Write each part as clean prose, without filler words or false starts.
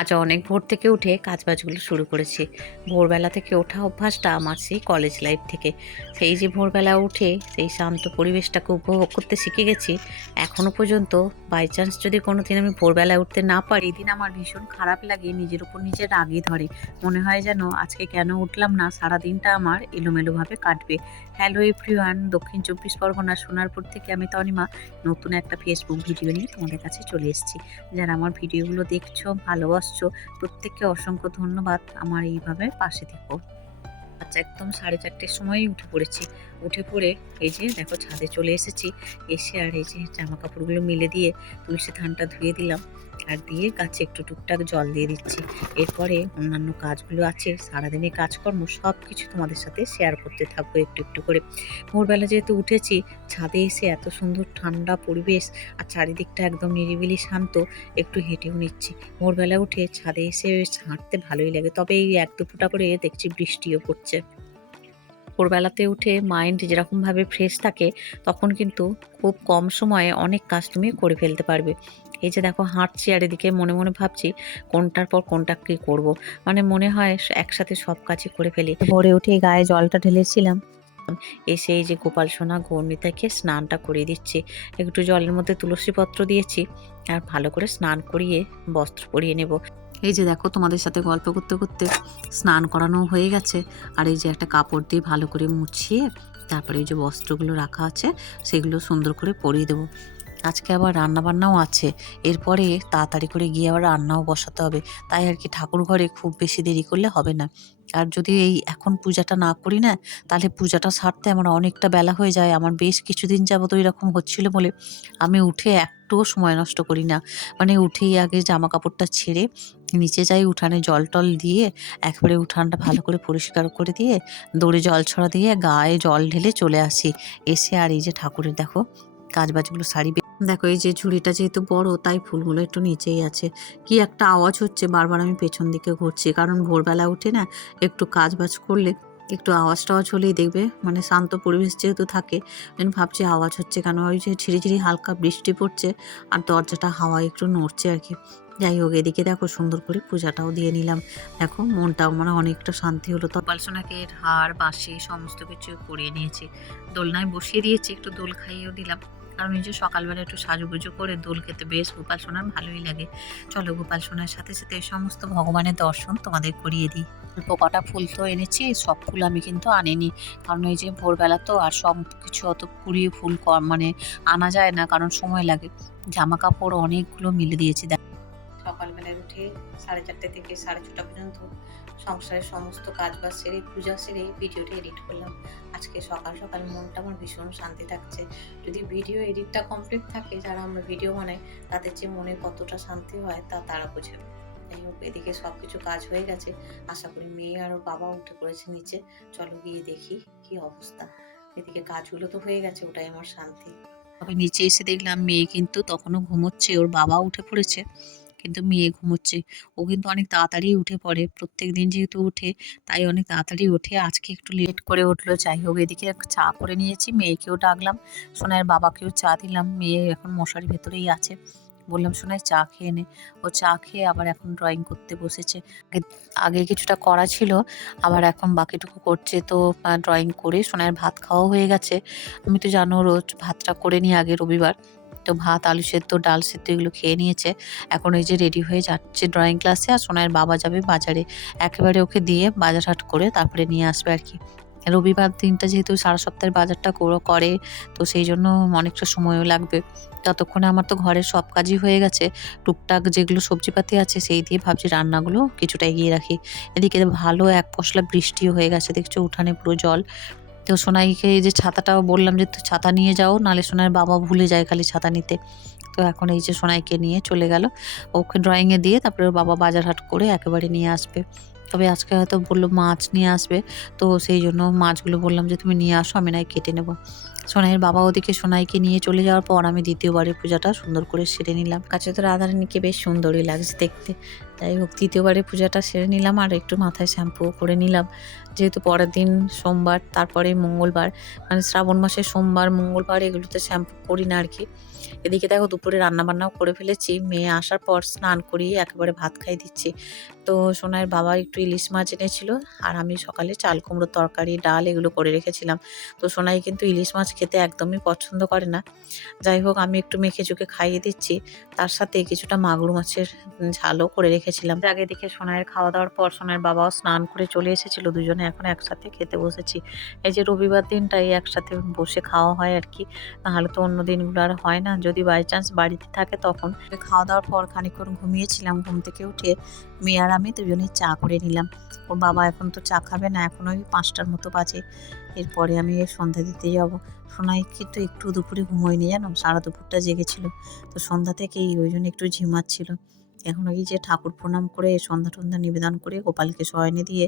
আজ অনেক ভোর থেকে উঠে কাজবাজগুলো শুরু করেছি। ভোরবেলা থেকে ওঠা অভ্যাসটা আমার সেই কলেজ লাইফ থেকে। সেই যে ভোরবেলা উঠে সেই শান্ত পরিবেশটাকে উপভোগ করতে শিখে গেছি। এখনও পর্যন্ত বাই চান্স যদি কোনো দিন আমি ভোরবেলায় উঠতে না পারি, এই দিন আমার ভীষণ খারাপ লাগে, নিজের উপর নিজের রাগই ধরে। মনে হয় যেন আজকে কেন উঠলাম না, সারা দিনটা আমার এলোমেলোভাবে কাটবে। হ্যালো এভরিওয়ান, দক্ষিণ 24 পরগনা সোনারপুর থেকে আমি তনিমা নতুন একটা ফেসবুক ভিডিও নিয়ে তোমাদের কাছে চলে এসেছি। যারা আমার ভিডিওগুলো দেখছো, ভালোবাসছো, প্রত্যেককে অসংখ্য ধন্যবাদ। আমার এইভাবে পাশে থেকো। আচ্ছা, একদম 4:30টার সময়ই উঠে পড়েছি। উঠে পড়ে এই যে দেখো ছাদে চলে এসেছি। এসে আর এই যে জামা কাপড়গুলো মেলে দিয়ে তুলসী থানটা ধুয়ে দিলাম, আর দিয়ে গাছে একটু টুকটাক জল দিয়ে দিচ্ছি। এরপরে অন্যান্য কাজগুলো আছে, সারাদিনে কাজকর্ম সব কিছু তোমাদের সাথে শেয়ার করতে থাকবো একটু একটু করে। ভোরবেলা যেহেতু উঠেছি, ছাদে এসে এত সুন্দর ঠান্ডা পরিবেশ আর চারিদিকটা একদম নিরিবিলি শান্ত, একটু হেঁটেও নিচ্ছি। ভোরবেলা উঠে ছাদে এসে হাঁটতে ভালোই লাগে, তবে এই এক দু ফোঁটা করে দেখছি বৃষ্টিও পড়ছে। ভোরবেলাতে উঠে মাইন্ড যেরকমভাবে ফ্রেশ থাকে, তখন কিন্তু খুব কম সময়ে অনেক কাজ তুমি করে ফেলতে পারবে। এই যে দেখো হাঁটছি আর এদিকে মনে মনে ভাবছি কোনটার পর কোনটা কী করব। মানে মনে হয় একসাথে সব কাজই করে ফেলি। ভোরে উঠে গায়ে জলটা ঢেলেছিলাম, এসে এই যে গোপাল সোনা গৌরমিতাকে স্নানটা করিয়ে দিচ্ছি। একটু জলের মধ্যে তুলসী পত্র দিয়েছি, আর ভালো করে স্নান করিয়ে বস্ত্র পরিয়ে নেব। এই যে দেখো তোমাদের সাথে গল্প করতে করতে স্নান করানো হয়ে গেছে, আর এই যে একটা কাপড় দিয়ে ভালো করে মুছিয়ে তারপরে এই যে বস্ত্রগুলো রাখা আছে সেগুলো সুন্দর করে পরিয়ে দেবো। আজকে আবার রান্নাবান্নাও আছে, এরপরে তাড়াতাড়ি করে গিয়ে আবার রান্নাও বসাতে হবে। তাই আর কি ঠাকুর ঘরে খুব বেশি দেরি করলে হবে না। আর যদি এই এখন পূজাটা না করি না, তাহলে পূজাটা সারতে আমার অনেকটা বেলা হয়ে যায়। আমার বেশ কিছুদিন যাবত এরকম হচ্ছিল বলে আমি উঠে একটুও সময় নষ্ট করি না। মানে উঠেই আগে জামা কাপড়টা ছেড়ে নিচে যাই, উঠানে জল টল দিয়ে একেবারে উঠানটা ভালো করে পরিষ্কার করে দিয়ে দড়ি জল ছড়া দিয়ে গায়ে জল ঢেলে চলে আসি। এসে আর এই যে ঠাকুরের দেখো কাজবাজগুলো সারি। দেখো এই যে ঝুড়িটা যেহেতু বড়, তাই ফুলগুলো একটু নিচেই আছে। কি একটা আওয়াজ হচ্ছে, বারবার আমি পেছন দিকে ঘুরছি, কারণ ভোরবেলা উঠে না একটু কাজবাজ করলে একটু আওয়াজ টাওয়াজ হলেই দেখবে, মানে শান্ত পরিবেশ যেহেতু থাকে, আমি ভাবছি আওয়াজ হচ্ছে কেন। ওই যে ঝিরিঝিরি হালকা বৃষ্টি পড়ছে আর দরজাটা হাওয়ায় একটু নড়ছে আর কি। যাই হোক, এদিকে দেখো সুন্দর করে পূজাটাও দিয়ে নিলাম। দেখো মনটাও মানে অনেকটা শান্তি হলো। তো পালসোনাকে হার বাঁশি সমস্ত কিছু পরিয়ে নিয়েছি, দোলনায় বসিয়ে দিয়েছি, একটু দোল খাইয়েও দিলাম। কারণ এই যে সকালবেলা একটু সাজুগুজু করে দোল খেতে বেশ গোপাল সোনার ভালোই লাগে। চলো গোপাল সোনার সাথে সাথে এই সমস্ত ভগবানের দর্শন তোমাদের করিয়ে দিই। অল্প কটা ফুল তো এনেছি, সব ফুল আমি কিন্তু আনিনি, কারণ এই যে ভোরবেলা তো আর সব কিছু অত কুড়িয়ে ফুল মানে আনা যায় না, কারণ সময় লাগে। জামা কাপড় অনেকগুলো মিলে দিয়েছি। সকালবেলায় উঠে 4:30 থেকে 6:30 পর্যন্ত সংসারের সমস্ত কাজ বাজ সেরে পূজা সেরে ভিডিওটা এডিট করলাম। আজকে সকাল সকাল মনটা আমার ভীষণ শান্তি থাকছে। যদি ভিডিও এডিটটা কমপ্লিট থাকে, যারা আমরা ভিডিও বানাই তাদের যে মনে কতটা শান্তি হয় তা তারা বোঝে। যাই হোক, এদিকে সব কিছু কাজ হয়ে গেছে, আশা করি মেয়ে আর ওর বাবা উঠে পড়েছে নিচে। চলো গিয়ে দেখি কি অবস্থা। এদিকে কাজগুলো তো হয়ে গেছে, ওটাই আমার শান্তি। তবে নিচে এসে দেখলাম মেয়ে কিন্তু তখনও ঘুমোচ্ছে, ওর বাবা উঠে পড়েছে কিন্তু মেয়ে ঘুমোচ্ছে। ও কিন্তু অনেক তাড়াতাড়ি উঠে পড়ে, প্রত্যেক দিন যেহেতু ওঠে তাই অনেক তাড়াতাড়ি ওঠে। আজকে একটু লেট করে উঠলো। যাই হোক, এদিকে চা করে নিয়েছি, মেয়েকেও ডাকলাম, সোনার বাবাকেও চা দিলাম। মেয়ে এখন মশারির ভেতরেই আছে, বললাম সোনায় চা খেয়ে নে। ও চা খেয়ে আবার এখন ড্রয়িং করতে বসেছে। আগে কিছুটা করা ছিল, আবার এখন বাকিটুকু করছে। তো ড্রয়িং করে সোনার ভাত খাওয়া হয়ে গেছে। আমি তো জানো রোজ ভাতটা করে নিই আগে রবিবার। তো ভাত, আলু সেদ্ধ, ডাল সেদ্ধ এগুলো খেয়ে নিয়েছে। এখন এই যে রেডি হয়ে যাচ্ছে ড্রয়িং ক্লাসে, আর সোনার বাবা যাবে বাজারে। একেবারে ওকে দিয়ে বাজার হাট করে তারপরে নিয়ে আসবে আর কি। রবিবার দিনটা যেহেতু সারা সপ্তাহের বাজারটা করে, তো সেই জন্য অনেকটা সময়ও লাগবে। ততক্ষণে আমার তো ঘরের সব কাজই হয়ে গেছে। টুকটাক যেগুলো সবজিপাতি আছে সেই দিয়ে ভাবছি রান্নাগুলো কিছুটা এগিয়ে রাখি। এদিকে ভালো এক পশলা বৃষ্টিও হয়ে গেছে, দেখছো উঠানে পুরো জল। তো সোনাইকে এই যে ছাতাটাও বললাম যে ছাতা নিয়ে যাও, নাহলে সোনার বাবা ভুলে যায় খালি ছাতা নিতে। তো এখন এই যে সোনাইকে নিয়ে চলে গেল, ওকে ড্রয়িংয়ে দিয়ে তারপরে ওর বাবা বাজার হাট করে একেবারে নিয়ে আসবে। তবে আজকে হয়তো বললো মাছ নিয়ে আসবে, তো সেই জন্য মাছগুলো বললাম যে তুমি নিয়ে আসো, আমি নয় কেটে নেবো। সোনাইয়ের বাবা ওদিকে সোনাইকে নিয়ে চলে যাওয়ার পর আমি দ্বিতীয়বারের পূজাটা সুন্দর করে সেরে নিলাম। কাছে তো রাধারানীকে বেশ সুন্দরই লাগছে দেখতে। যাই হোক দ্বিতীয়বারের পূজাটা সেরে নিলাম আর একটু মাথায় শ্যাম্পুও করে নিলাম। যেহেতু পরের দিন সোমবার, তারপরে মঙ্গলবার, মানে শ্রাবণ মাসের সোমবার, মঙ্গলবার এগুলোতে শ্যাম্পু করি না আর কি। এদিকে দেখো দুপুরে রান্নাবান্নাও করে ফেলেছি। মেয়ে আসার পর স্নান করিয়ে একেবারে ভাত খাইয়ে দিচ্ছি। তো সোনাইয়ের বাবা একটু ইলিশ মাছ এনেছিল আর আমি সকালে চাল কুমড়োর তরকারি, ডাল এগুলো করে রেখেছিলাম। তো সোনাই কিন্তু ইলিশ মাছ খেতে একদমই পছন্দ করে না। যাই হোক আমি একটু মেখে চুখে খাইয়ে দিচ্ছি। তার সাথে কিছুটা মাগুর মাছের ঝালও করে রেখেছিলাম। আগে দেখে সোনাইয়ের খাওয়া দাওয়ার পর সোনাইয়ের বাবাও স্নান করে চলে এসেছিল। দুজনে এখন একসাথে খেতে বসেছি। এই যে রবিবার দিনটাই একসাথে বসে খাওয়া হয় আর কি। নাহলে তো অন্য দিনগুলো আর হয় না। যদি বাই চান্স বাড়িতে থাকে তখন। খাওয়া দাওয়ার পর খানিকক্ষণ ঘুমিয়েছিলাম। ঘুম থেকে উঠে মেয়ে আর আমি দুজনেই চা করে নিলাম। ওর বাবা এখন তো চা খাবে না, এখন ওই 5টার মতো বাজে। এরপরে আমি সন্ধ্যা দিতে যাব। সোনাই কিন্তু একটু দুপুরে ঘুমোয়নি জানো, সারা দুপুরটা জেগেছিল। তো সন্ধ্যা থেকেই ওই জন্য একটু ঝিমাচ্ছিল। এখন ওই যে ঠাকুর প্রণাম করে সন্ধ্যা টন্ধা নিবেদন করে গোপালকে শয়নে দিয়ে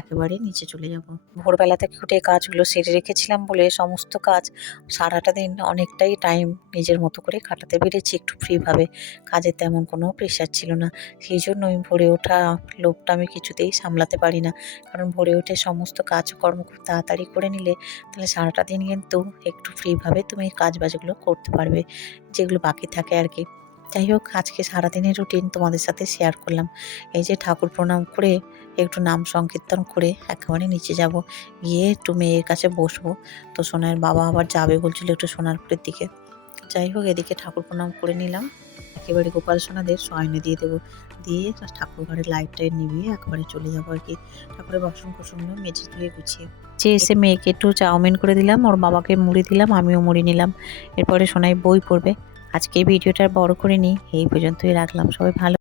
একেবারে নিচে চলে যাব। ভোরবেলা থেকে উঠে কাজগুলো সেরে রেখেছিলাম বলে সমস্ত কাজ সারাটা দিন অনেকটাই টাইম নিজের মতো করে কাটাতে পেরেছি একটু ফ্রিভাবে। কাজের তেমন কোনো প্রেশার ছিল না। সেই জন্যই ভোরে ওঠা লোভটা আমি কিছুতেই সামলাতে পারি না। কারণ ভোরে উঠে সমস্ত কাজকর্ম খুব তাড়াতাড়ি করে নিলে তাহলে সারাটা দিন কিন্তু একটু ফ্রিভাবে তুমি কাজবাজগুলো করতে পারবে, যেগুলো বাকি থাকে আর কি। যাই হোক আজকে সারাদিনের রুটিন তোমাদের সাথে শেয়ার করলাম। এই যে ঠাকুর প্রণাম করে একটু নাম সংকীর্তন করে একেবারে নিচে যাব, গিয়ে একটু মেয়ের কাছে বসবো। তো সোনার বাবা আবার যাবে বলছিল একটু সোনারপুরের দিকে। যাই হোক এদিকে ঠাকুর প্রণাম করে নিলাম, একেবারে গোপাল সোনাদের শয়নে দিয়ে দেবো। দিয়ে ঠাকুর ঘরের লাইটটা নিভিয়ে একেবারে চলে যাবো আর কি। ঠাকুরের বাসন কোসনগুলো মেঝে ধুয়ে গুছিয়ে এসে মেয়েকে একটু চাউমিন করে দিলাম, ওর বাবাকে মুড়ি দিলাম, আমিও মুড়ি নিলাম। এরপরে সোনাই বই পড়বে। আজকে এই ভিডিওটা বড় করে নিই, এই পর্যন্তই রাখলাম। সবাই ভালো